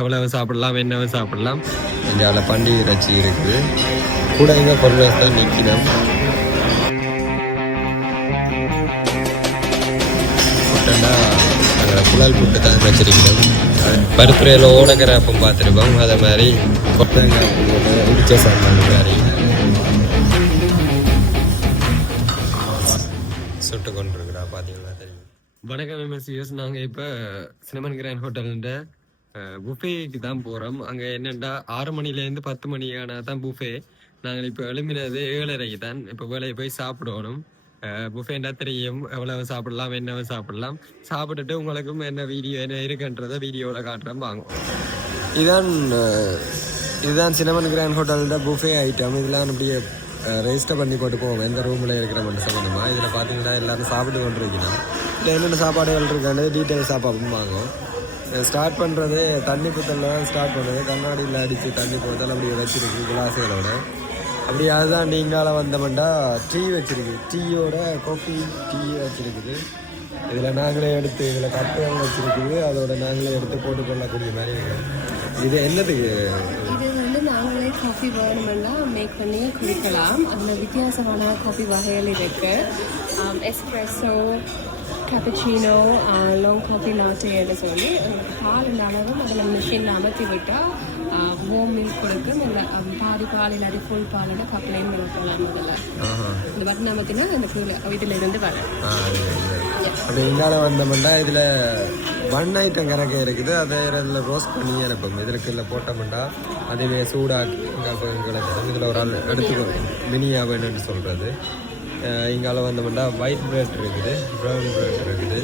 எவ்வளவு சாப்பிடலாம் என்னவோ சாப்பிடலாம். இந்தியாவில் பண்டிகை இறைச்சி இருக்குது. கூட எங்க பொருள் தான் நிற்கணும் புட்டண்டா அதில் புலால் புட்டு தான் வச்சிருக்கணும். பருப்புரையில் ஓடக்கிற அப்பம் பார்த்துருப்போம். அதே மாதிரி கொட்டங்காய் இடிச்ச சாப்பாடு மாதிரி. சுட்டு கொண்டிருக்கிறா பார்த்தீங்களா தெரியும். வணக்கம் எம்எஸ்சிஎஸ் நாங்கள் இப்போ சினிமன் கிராண்ட் ஹோட்டல்ன்ற புஃபேக்கு தான் போகிறோம் அங்கே என்னென்னா ஆறு மணிலேருந்து பத்து மணி ஆனால் தான் புஃபே. நாங்கள் இப்போ எழும்பினது ஏழரைக்கு தான் இப்போ வேலையை போய் சாப்பிடணும். புஃபேண்டா தெரியும். எவ்வளவு சாப்பிடலாம் என்னவோ சாப்பிடலாம். சாப்பிட்டுட்டு உங்களுக்கும் என்ன வீடியோ என்ன இருக்குன்றதை வீடியோவில் காட்டுறோம் வாங்கும் இதுதான் இதுதான் சினமன் கிராண்ட் ஹோட்டலோட புஃபே ஐட்டம். இதெல்லாம் அப்படியே ரெஜிஸ்டர் பண்ணி போட்டு போவோம் எந்த ரூமில் இருக்கிற மட்டும் சம்மந்தமாக இதில் பார்த்தீங்கன்னா எல்லாரும் சாப்பிட்டு கொண்டு இருக்கணும் இல்லை என்னென்ன சாப்பாடுகள் இருக்கான்னு டீட்டெயில் சாப்பாடும் வாங்கும் ஸ்டார்ட் பண்ணுறது தண்ணி புத்தலில் தான் ஸ்டார்ட் பண்ணுறது கண்ணாடியில் அடித்து தண்ணி போத்தல் அப்படி வச்சிருக்கு கிளாஸுகளோட அப்படி அதுதான் நீங்களால் வந்தமெண்டா டீ வச்சுருக்கு. டீயோட காஃபி டீ வச்சுருக்குது. இதில் நாங்களே எடுத்து இதில் கட்டையும் வச்சிருக்குது. அதோட நாங்களே எடுத்து போட்டு கொள்ளக்கூடிய மாதிரி இது என்னதுக்கு நாங்களே காஃபி வேணுமெல்லாம் மேக் பண்ணி குடிக்கலாம். அதில் வித்தியாசமான காஃபி வகைகள் இருக்குது எஸ்ப்ரெஸோ கேப்பச்சினோ லாங் காஃபி லாட்டேன்னு சொல்லி உங்களுக்கு பால் அளவும் அதில் மிஷினில் அமர்த்தி விட்டால் ஹோம் மில்க் கொடுக்கும் இல்லை பாதி பால் இல்லாட்டி ஃபுல் பாலோட கப்லையும் இருக்கலாம் முதல்ல. இந்த பட்டன் அமர்த்தினா எனக்கு இதில் இருந்து வர ஆ, அது, அது. அப்படி இங்கால வந்தோம்னா இதில் ஒன் ஐட்டம் கறக்க இருக்குது. அதை இதில் ரோஸ்ட் பண்ணி அனுப்பும். இதில் கீழே போட்டோம்னா அதுவே சூடாக்கி கிடக்கும் இதில் ஒரு ஆள் எடுத்துக்கோ. மினியா வேணும்னு சொல்கிறது இங்கால வந்தோம்னா ஒயிட் பிரெட் இருக்குது ப்ரௌன் பிரெட் இருக்குது.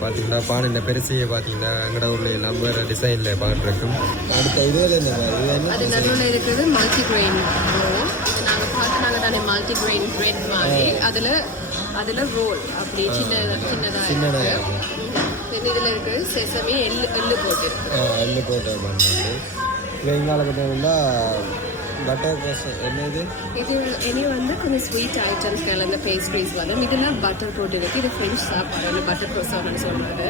பார்த்தீங்கன்னா பானையில் பெருசியை பார்த்தீங்கன்னா எங்கட ஊரில் எல்லாம் வேறு டிசைனில் பாட்டுருக்கும் அடுத்த இது என்ன இது என்ன அது நடுவில் இருக்கிறது மல்டி கிரெயின் நாங்கள் பார்த்து நாங்கள் தானே மல்டி கிரெயின் பிரெட் மாதிரி அதில் அதில் ரோல் அப்படி சின்ன சின்னதாக சின்னதா இருக்கு. தென் இதில் இருக்கிறது செசமி எள்ளு எள்ளு போட்டு எள்ளு போட்ட பண்ணுறது இல்லை இங்கால பார்த்தோம்னா பட்டர் கோஸ் என்ன இது இனி வந்து கொஞ்சம் ஸ்வீட் ஐட்டம்ஸ் கலந்த பேஸ்ட்ரீஸ் வரும். இதெல்லாம் பட்டர் போட்டு இருக்கு இது ஃப்ரெஞ்ச் சாப்பாடு பட்டர் கோசான்னு சொல்கிறது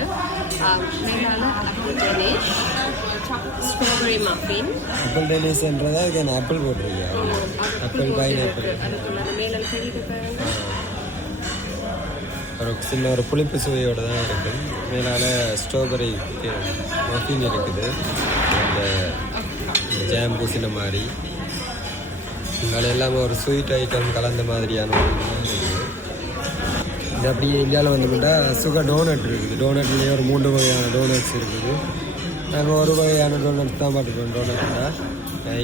மேலால ஆப்பிள் ஸ்ட்ராபெரி மஃபின் ஆப்பிள் டென்னிஸ்ன்றதா இதுக்கு ஆப்பிள் போட்டிருக்கேன் ஆப்பிள் பைனாப்பிள் அதுக்குள்ள மேலே தெரியுது பாருங்க. ஒரு சின்ன ஒரு புளிப்பு சுவையோடு தான் இருக்கு. மேலால் ஸ்ட்ராபெரி மஃபின் இருக்குது. அந்த ஜாம் பூசின மாதிரி. அதில் எல்லாமே ஒரு ஸ்வீட் ஐட்டம் கலந்த மாதிரியான ஒரு இது. அப்படியே இந்தியாவில் வந்துக்கிட்டா சுகர் டோனட் இருக்குது. டோனட்லேயே ஒரு மூன்று வகையான டோனட்ஸ் இருக்குது. நாங்கள் ஒரு வகையான டோனட் தான் பார்த்துருக்கோம் டோனட்னா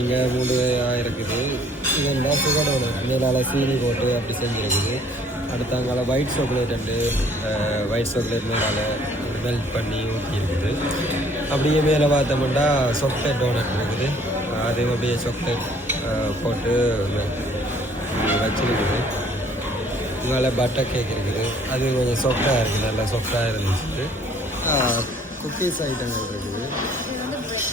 இங்கே மூணு வகையாக இருக்குது. இது என்ன? சுகர் டோனட் இந்தியாவில் சீனி போட்டு அப்படி செஞ்சுருக்குது. அடுத்தாங்கால white chocolate and white chocolate மேலால் மெல்ட் பண்ணி ஊற்றி இருக்குது அப்படியே மேலே பார்த்தோம்னா சாக்லேட் டோனட் இருக்குது. அதே அப்படியே சாக்லேட் போட்டு வச்சிருக்குது. மேலே பட்டர் கேக் இருக்குது. அது கொஞ்சம் சாஃப்டாக இருக்குது. நல்லா சாஃப்டாக இருந்துச்சு. குக்கீஸ் ஐட்டங்கள் இருக்குது.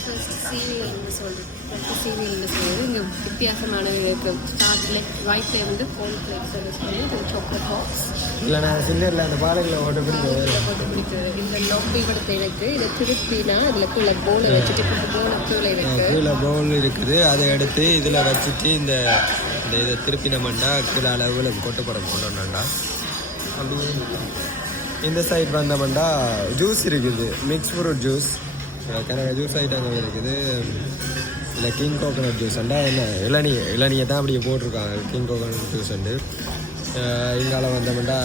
இது வந்து பிரேக்ஃபாஸ்ட் சீரியல்னு சொல்லிட்டு பிரேக்ஃபாஸ்ட் சீரியல்னு சொல்லுது இங்கே வித்தியாசமான ஸ்டார்ட்ல ஒயிட்ல இருந்து கோல் ஃப்ளேக்ஸ் சொல்லி இது சாக்லேட் பாக்ஸ் இல்லை நான் சில்லரில் அந்த பாலைகளை ஓட்ட பிடிக்கும் போட்டு பிடிக்கிறது இந்த லோப்பி படத்தை இருக்கு இதை திருப்பினா இதில் கீழே போலை வச்சுட்டு போலை கீழே இருக்கு. கீழே பவுல் இருக்குது. அதை எடுத்து இதில் வச்சுட்டு இந்த இந்த இதை திருப்பினோம்னா கீழே அளவில் கொட்டுப்படம் கொண்டு வந்தோம்னா அப்படியே இந்த சைட் வந்தோம்னா ஜூஸ் இருக்குது. மிக்ஸ் ஃப்ரூட் ஜூஸ் கனக ஜூஸ் ஐட்டங்கள் இருக்குது. இல்லை கிங் கோகோனட் ஜூஸ் அண்டா என்ன இளநீ இளநியை தான் அப்படியே போட்டிருக்காங்க. King coconut juice and. இங்கால வந்தோம்னா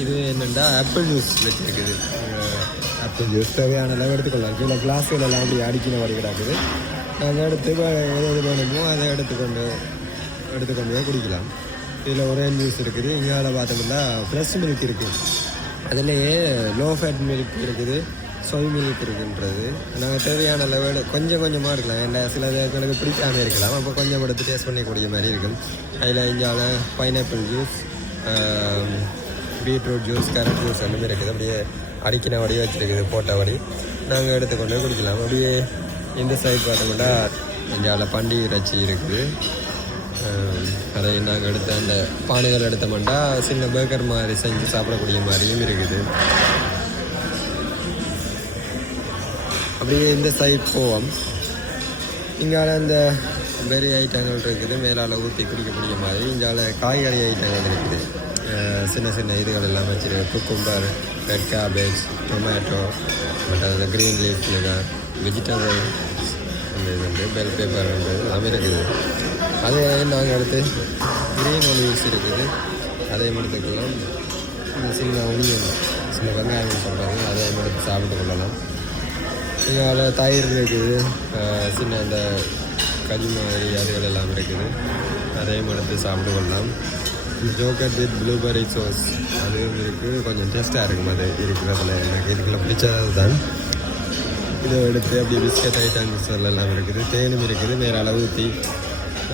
இது என்னென்னா ஆப்பிள் ஜூஸ் வச்சுருக்குது. ஆப்பிள் ஜூஸ் தேவையான அளவு எடுத்துக்கொள்ளலாம். கீழே கிளாஸுகள் எல்லாம் அப்படி அடிக்கின வழி கிடக்குது. அதை எடுத்து எது வேணுமோ அதை எடுத்துக்கொண்டு எடுத்துக்கொண்டு போய் குடிக்கலாம். இதில் ஒரே ஜூஸ் இருக்குது. இங்கால பார்த்தோம்னா ஃப்ரெஷ் மில்க் இருக்குது. அதுலேயே லோ ஃபேட் மில்க் இருக்குது. சொய் மில்க் நாங்கள் தேவையான லெவல் கொஞ்சம் கொஞ்சமாக இருக்கலாம். ஏன்னா சில எனக்கு பிடிக்காமல் இருக்கலாம். அப்போ கொஞ்சம் எடுத்து டேஸ்ட் பண்ணிக்கூடிய மாதிரி இருக்கும். அதில் இங்கால pineapple juice beetroot juice carrot juice எல்லாமே இருக்குது. அப்படியே அடிக்கின வடி வச்சுருக்குது போட்ட வடி. நாங்கள் எடுத்துக்கொண்டு போய் குடிக்கலாம். அப்படியே இந்த சைடு பார்த்தோம்னா இந்தியாவில் பண்டிகை இறைச்சி இருக்குது. அதை நாங்கள் எடுத்த அந்த பானைகள் எடுத்தோம்னா சின்ன பேக்கர் மாதிரி செஞ்சு சாப்பிடக்கூடிய மாதிரியும் இருக்குது. அப்படியே இந்த சைட் போவோம். இங்கால இந்த பெரிய ஐட்டங்கள் இருக்குது. மேலால் ஊற்றி குடிக்க பிடிக்க மாதிரி. இங்கால காய்கறி ஐட்டங்கள் இருக்குது. சின்ன சின்ன இதுகள் எல்லாம் வச்சுருக்கு. Cucumber red cabbage tomato but அதில் க்ரீன் லீஃப் வெஜிடபிள் அந்த இது வந்து பெல் பேப்பர் வந்து எல்லாமே இருக்குது. அதே நாங்கள் எடுத்து? க்ரீன் ஒலிவ்ஸ் இருக்குது. அதையும் எடுத்துக்கலாம் சின்ன ஒனியன் சின்ன வெங்காயம் சொல்கிறாங்க அதையும் எடுத்து சாப்பிட்டு கொள்ளலாம். இங்கே தயிர் இருக்குது. சின்ன அந்த கஞ்சி மாதிரி அதுகள் எல்லாம் இருக்குது. அதையும் எடுத்து சாப்பிட்டு கொள்ளலாம் ஜோக்கர் வித் ப்ளூபெர்ரி சோஸ் அதுவும் இருக்குது கொஞ்சம் டேஸ்ட்டாக இருக்கும். அது இருக்கிறதுல எனக்கு இதுக்குள்ள பிடிச்சது தான் இதை எடுத்து அப்படி பிஸ்கட் ஐட்டம்ஸ் எல்லாம் இருக்குது. தேனும் இருக்குது மேலால் ஊற்றி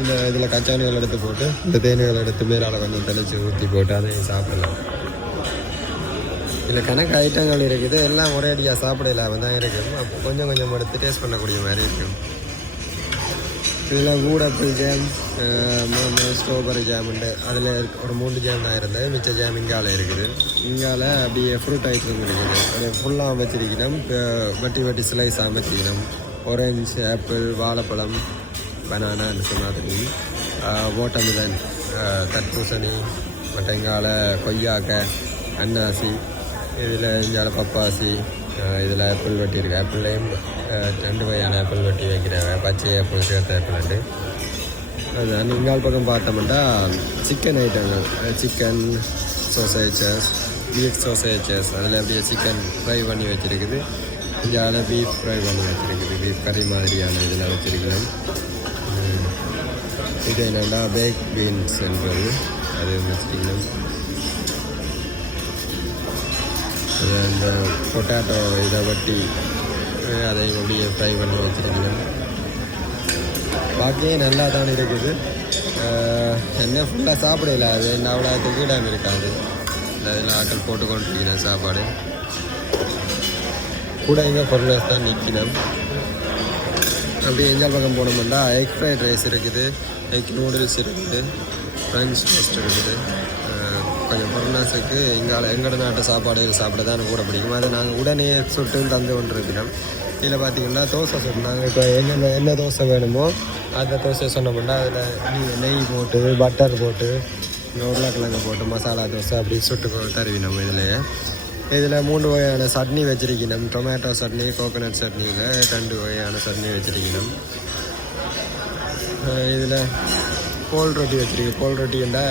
இந்த இதில் கச்சாணிகள் எடுத்து போட்டு இந்த தேனிகள் எடுத்து மேலால் கொஞ்சம் தெளித்து ஊற்றி போட்டு அதையும் சாப்பிடலாம். இதில் கணக்கு ஐட்டங்கள் இருக்குது. எல்லாம் ஒரே அடியாக சாப்பிட இல்லாமல் தான் இருக்குது. அப்போ கொஞ்சம் கொஞ்சம் எடுத்து டேஸ்ட் பண்ணக்கூடிய மாதிரி இருக்கும் இதில் ஊடப்பு ஜாம் ஸ்ட்ராபெரி ஜாம் உண்டு. அதில் ஒரு மூணு ஜாம் தான் இருந்தது. மிச்ச ஜாம் இங்கால இருக்குது. இங்கால அப்படியே ஃப்ரூட் ஐட்டம் இருக்குது. அது ஃபுல்லாக அமைச்சிருக்கணும் வட்டி வட்டி ஸ்லைஸ் அமைச்சிக்கணும் ஆரஞ்சு ஆப்பிள் வாழைப்பழம் பனானா அந்த மாதிரி. வாட்டர்மிலன் தர்பூசணி மற்ற இங்கால கொய்யாக்க அன்னாசி இதில் இங்கால பப்பாசி இதில் ஆப்பிள் வெட்டி இருக்கு. ஆப்பிள்லேயும் ரெண்டு வகையான ஆப்பிள் வெட்டி வைக்கிறாங்க. பச்சை ஆப்பிள் சேர்த்த ஆப்பிள் உண்டு அது இங்கால் பக்கம் பார்த்தோம்னா சிக்கன் ஐட்டங்கள் சிக்கன் சோசேஜஸ் பீஃப் சோசேஜஸ் அதில் அப்படியே சிக்கன் ஃப்ரை பண்ணி வச்சுருக்குது. இங்கே பீஃப் ஃப்ரை பண்ணி வச்சுருக்குது. பீஃப் கறி மாதிரியான இதெல்லாம் வச்சுருக்கலாம் இது என்னென்னா பேக் பீன்ஸ் என்பது. அது வச்சுருக்கணும். இந்த பொட்டேட்டோ இதை வட்டி அதை அதையும் அப்படியே ஃப்ரை பண்ணி வச்சுருக்கேன். பார்க்கவே நல்லா தான் இருக்குது. என்ன ஃபுல்லாக சாப்பிடல அது. என்ன அவ்வளோ கீடாமல் இருக்காது. அதில் ஆக்கள் போட்டு கொண்டிருக்கிறேன் சாப்பாடு. கூட எங்கே பொருளாக தான் நிற்கணும் அப்படியே எங்கள் பக்கம் போனோம்னா எக் ஃப்ரைட் ரைஸ் இருக்குது. எக் நூடுல்ஸ் இருக்குது. ஃப்ரெஞ்ச் டோஸ்ட் இருக்குது. கொஞ்சம் பொருளாசுக்கு எங்கால எங்களோட நாட்டு சாப்பாடு சாப்பிட தான் எனக்கு கூட பிடிக்கும். அதை நாங்கள் உடனே சுட்டு தந்து கொண்டிருக்கிறோம். இதில் பார்த்தீங்கன்னா தோசை சொன்னாங்க இப்போ என்னென்ன என்ன தோசை வேணுமோ அந்த தோசை சொன்னோம்னா அதில் நெய் நெய் போட்டு பட்டர் போட்டு உருளைக்கிழங்கு போட்டு மசாலா தோசை அப்படி சுட்டு தருவி நம்ம இதிலேயே இதில் மூணு வகையான சட்னி வச்சிருக்கணும் டொமேட்டோ சட்னி கோகோனட் சட்னியில் ரெண்டு வகையான சட்னி வச்சிருக்கணும் இதில் கோல் ரொட்டி வச்சிருக்கு கோல் ரொட்டிண்டா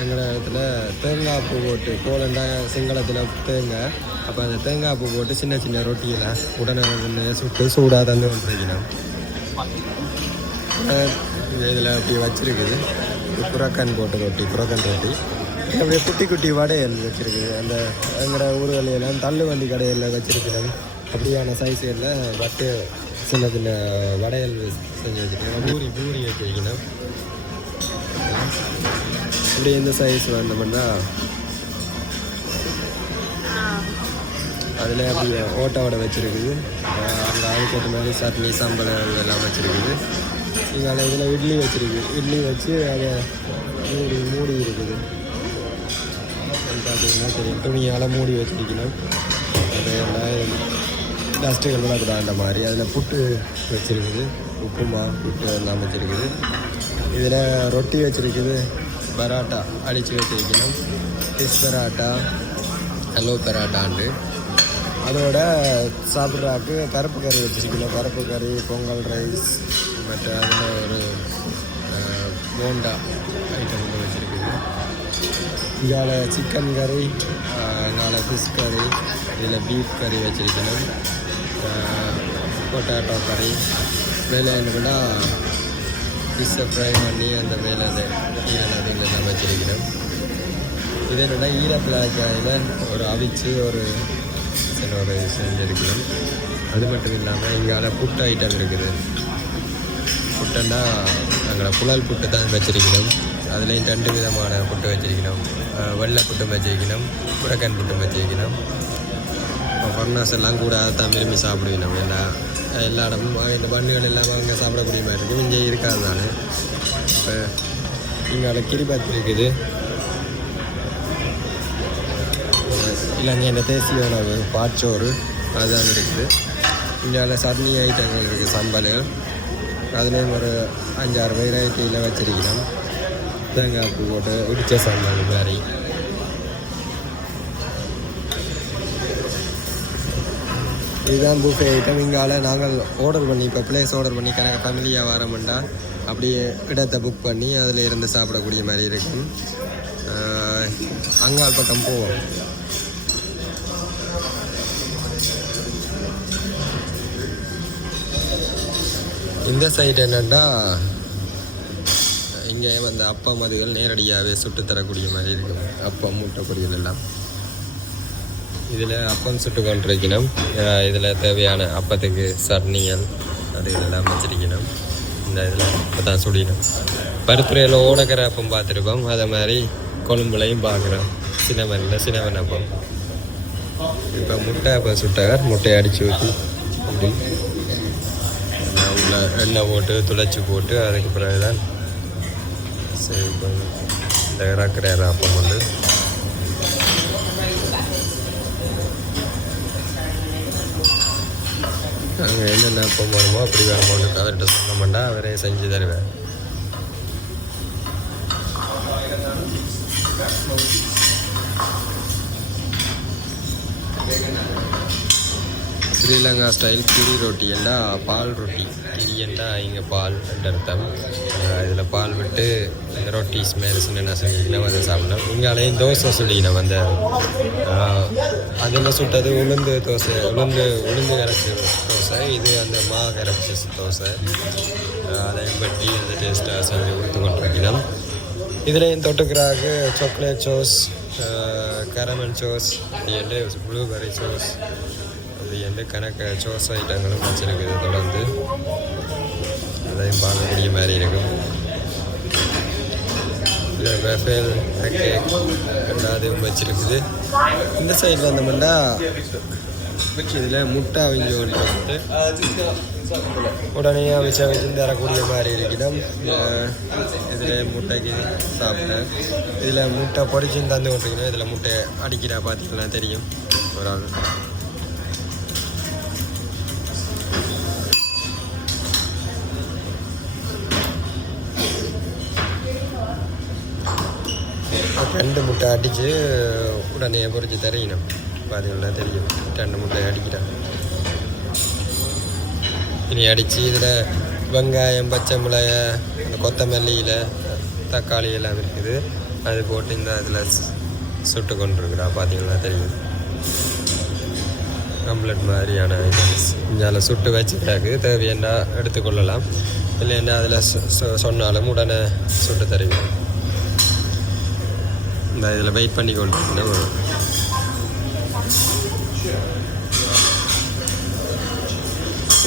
எங்களோட இடத்துல தேங்காய் பூ போட்டு கோலண்டா சிங்களத்தில் தேங்காய். அப்போ அந்த தேங்காய் பூ போட்டு சின்ன சின்ன ரொட்டியில் உடனே சுட்டு சூடாக தந்து கொண்டிருக்கணும் இதில் அப்படி வச்சுருக்குது. இது புறக்கன் போட்டு ரொட்டி புறக்கன் ரொட்டி. அப்படியே குட்டி குட்டி வடையல் வச்சுருக்குது. அந்த எங்களோட ஊர்களையெல்லாம் தள்ளு வண்டி கடையில் வச்சிருக்கிறோம் அப்படியான சைஸில் வட்டு சின்ன சின்ன வடையல் செஞ்சு வச்சுருக்கோம். பூரி பூரி வச்சுருக்கணும் இப்படி எந்த சைஸ் வேணும்னா அதில் அப்படியே ஓட்ட வடை வச்சுருக்குது அங்கே அதுக்கேற்ற மாதிரி சட்னி சாம்பல் எல்லாம் வச்சுருக்குது. இங்கே இதில் இட்லி வச்சுருக்கு. இட்லி வச்சு அதை மூடி மூடி இருக்குது. பார்த்தீங்கன்னா தெரியும். துணியால் மூடி வச்சிருக்கணும். அது எல்லாம் டஸ்ட்டுகள் அந்த மாதிரி. அதில் புட்டு வச்சுருக்குது. உப்புமா புட்டு எல்லாம் வச்சுருக்குது. இதில் ரொட்டி வச்சுருக்குது. பராட்டா அடித்து வச்சிருக்கணும். ஃபிஷ் பராட்டா. ஹலோ பராட்டாண்டு. அதோட சாப்பிட்றாக்கு பருப்பு கறி வச்சிருக்கணும். பருப்பு கறி பொங்கல் ரைஸ் மற்ற அதில் ஒரு போண்டா ஐட்டம் வச்சுருக்குது இங்கால சிக்கன் கறி இங்கால ஃபிஷ் கறி இதில் பீஃப் கறி வச்சிருக்கணும். பொட்டேட்டோ கறி மேலே என்னன்னா ஃபிஷ்ஷை ஃப்ரை பண்ணி அந்த மேலே அந்த ஈரநடுவில் எல்லாம் வச்சிருக்கணும் இது என்னென்னா ஈரப்பிளாக்காயில் ஒரு அவிச்சு ஒரு சில ஒரு செஞ்சிருக்கணும் அது மட்டும் இல்லாமல் இங்கால புட்டு ஐட்டம் இருக்குது. புட்டுன்னா நாங்கள் புலால் புட்டு தான் வச்சிருக்கணும் அதுலேயும் ரெண்டு விதமான புட்டு வச்சிருக்கணும் வெள்ளை புட்டு வச்சிருக்கணும் புறக்கன் புட்டு வச்சிருக்கணும் ஃபர்னாஸ் எல்லாம் கூட அதை தான் விரும்பி சாப்பிடுவேன் ஏன்னா எல்லா இடமும் இந்த பண்ணுகள் எல்லாமே அங்கே சாப்பிடக்கூடிய மாதிரி இருக்குது இங்கே இருக்காது இப்போ இங்கே கிரிபாத் இருக்குது. இலங்கையின் தேசிய உணவு பாச்சோறு அதுதான் இருக்குது. இந்தியாவில் சட்னி ஐட்டங்கள் இருக்குது சம்பல்கள் அதுலேயும் ஒரு அஞ்சாறு வெரைட்டியில் வச்சிருக்கிறோம். தேங்காய் பூ போட்டு இடித்த சம்பல் மாதிரி. இதுதான் பூஃபே ஐட்டம் இங்கால நாங்கள் ஆர்டர் பண்ணி இப்போ பிளேஸ் ஆர்டர் பண்ணி கணக்கு ஃபேமிலியாக வரமுண்டா அப்படியே இடத்தை புக் பண்ணி அதில் இருந்து சாப்பிடக்கூடிய மாதிரி இருக்கும். அங்கால் பக்கம் போவோம். இந்த சைடு என்னென்னா இங்கே வந்து அப்பம் அதுகள் நேரடியாகவே சுட்டு தரக்கூடிய மாதிரி இருக்கும். அப்பம் முட்டை பொரியல் எல்லாம். இதில் அப்பம் சுட்டு கொண்டிருக்கணும் இதில் தேவையான அப்பத்துக்கு சட்னிகள் அது இதெல்லாம் வச்சிருக்கணும். இந்த இதில் இப்போ தான் சுடினோம் பருப்புரையில் ஓடக்கிற அப்பம் பார்த்துருக்கோம். அதே மாதிரி கொழும்புலையும் பார்க்குறோம். சின்னவனில் சின்னவன் அப்பம். இப்போ முட்டை அப்பம் சுட்டார் முட்டையை அடித்து ஊற்றி அப்படி உள்ள எண்ணெய் போட்டு துளைச்சி போட்டு அதுக்கு பிறகு தான் சரி இந்த இறக்குற அப்பம் வந்து நாங்கள் என்னென்ன போகணுமோ அப்படி வேணுமோன்னு அவர்கிட்ட சொன்னோம்னா அவரே செஞ்சு தருவேன் ஸ்ரீலங்கா ஸ்டைல் பூரி ரொட்டி எல்லாம் பால் ரொட்டி கிரி எல்லாம் இங்கே பால் அர்த்தம். இதில் பால் விட்டு இந்த ரொட்டி ஸ்மெல்ஸ் என்ன செஞ்சிங்கன்னா வந்து சாப்பிடணும் இங்காலையும் தோசை சொல்லிக்கணும் அந்த அதில் சுட்டது உளுந்து தோசை உளுந்து உளுந்து கரைச்சி தோசை இது அந்த மா கரைச்சி தோசை. அதையும் பட்டி அந்த டேஸ்ட்டாக செஞ்சு கொடுத்து கொண்டிருக்கணும் இதுலேயும் தொட்டுக்கிறாக சாக்லேட் சோஸ் கரமல் சோஸ் இது ப்ளூபெர்ரி சோஸ் அது கணக்கு ஜோஸ் ஐட்டங்களும் வச்சுருக்குது தொடர்ந்து. அதையும் பார்க்கக்கூடிய மாதிரி இருக்கும். இல்லை வெஃபேல் கேக் அதுவும் வச்சிருக்குது. இந்த சைடில் வந்தோம்னா இதில் முட்டை அவிஞ்சு ஒன்று உடனே அவிச்சு அவிச்சு தரக்கூடிய மாதிரி இருக்கணும் இதில் முட்டைக்கு சாப்பிட்டேன் இதில் முட்டை பொரிச்சுன்னு தந்து கொண்டிருக்கணும் இதில் முட்டை அடிக்கிறா பார்த்தீங்கன்னா தெரியும். ஒரு ஆள். ரெண்டு முட்டை அடித்து உடனே பொறிச்சு தரையணும் பார்த்தீங்கன்னா தெரியும். ரெண்டு முட்டை அடிக்கிறான் இனி அடித்து இதில் வெங்காயம் பச்சை மிளகாய் அந்த கொத்தமல்லியில் தக்காளி எல்லாம் இருக்குது. அது போட்டு இந்த இதில் சுட்டு கொண்டிருக்கிறா பார்த்தீங்கன்னா தெரியும். ஆம்லெட் மாதிரியான ஐட்டம்ஸ் சுட்டு வச்சுக்கிறாக்கு தேவையான எடுத்துக்கொள்ளலாம். இல்லைன்னா அதில் சொ- சொன்னாலும் உடனே சுட்டு தருவேன் இந்த இதில் வெயிட் பண்ணி கொண்டு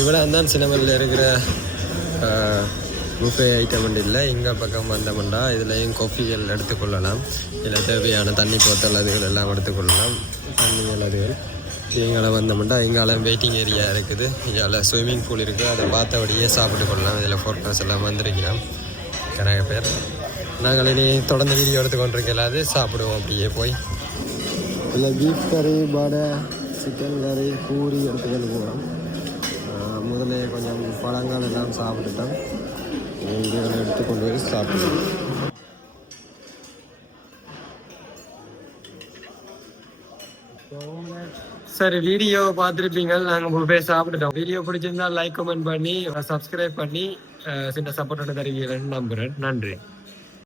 இவ்வளோ தான் சினிமலில் இருக்கிற புஃபே ஐட்டம் இல்லை. இங்கே பக்கம் வந்தோம்னா இதுலேயும் கொஃபிகள் எடுத்துக்கொள்ளலாம். இல்லை தேவையான தண்ணி போத்தல் அதுகள் எல்லாம் எடுத்துக்கொள்ளலாம். தண்ணிகள் அதுகள். இங்கே வந்தோம்னா இங்கால வெயிட்டிங் ஏரியா இருக்குது. எங்களால் ஸ்விம்மிங் பூல் இருக்குது அதை பார்த்தபடியே சாப்பிட்டு கொள்ளலாம் இதில் ஃபோட்டோஸ் எல்லாம் வந்திருக்கலாம் நிறைய பேர் நாங்கள் இனி தொடர்ந்து வீடியோ எடுத்து கொண்டிருக்கலாது சாப்பிடுவோம் அப்படியே போய். இல்லை பீஃப் கறி வடை சிக்கன் கறி பூரி எடுத்துக்கிட்டு போகிறோம் முதல்ல கொஞ்சம் பழங்கள் எல்லாம் சாப்பிட்டுட்டோம். இதுகளை எடுத்து கொண்டு போய் சாப்பிடுவோம். சரி வீடியோ பார்த்துருப்பீங்க. நாங்கள் போய் சாப்பிட்டுட்டோம். வீடியோ பிடிச்சிருந்தா லைக் கமெண்ட் பண்ணி சப்ஸ்கிரைப் பண்ணி சின்ன சப்போர்ட்டோட தருவீங்கன்னு நம்புகிறேன் நன்றி.